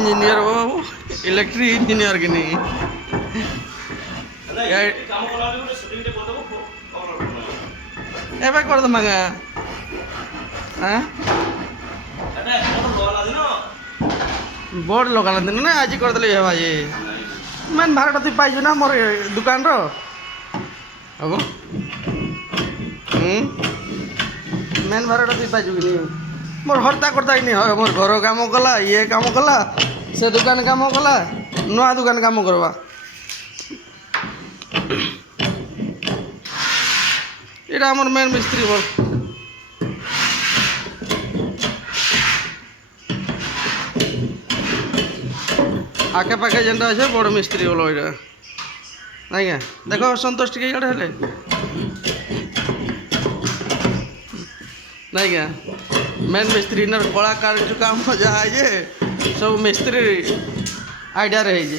इंजीनियर वो electric engineer की नहीं एवं कर दमागा हाँ बोर्ड लगा दिन ना आज कर दे भाई मेन भाड़ा तुम पाइजु ना मोर दुकान रो हम मेन भाड़ा तुम पाइजु कि नहीं मोर हरता करता कि नहीं मोर घर काम कला ये काम कला से दुकान काम कला नुआ दुकान काम करवा ये आमर मेन मिस्त्री बोल आखे पाखे जेनटा अच्छे बड़ मिस्त्री बोलो ये नहीं क्या देखो संतोष टी इे हेले नहीं क्या मेन मिस्त्री न कलाकार जो काम जहाँ है सब मिस्त्री आइडिया रहे जे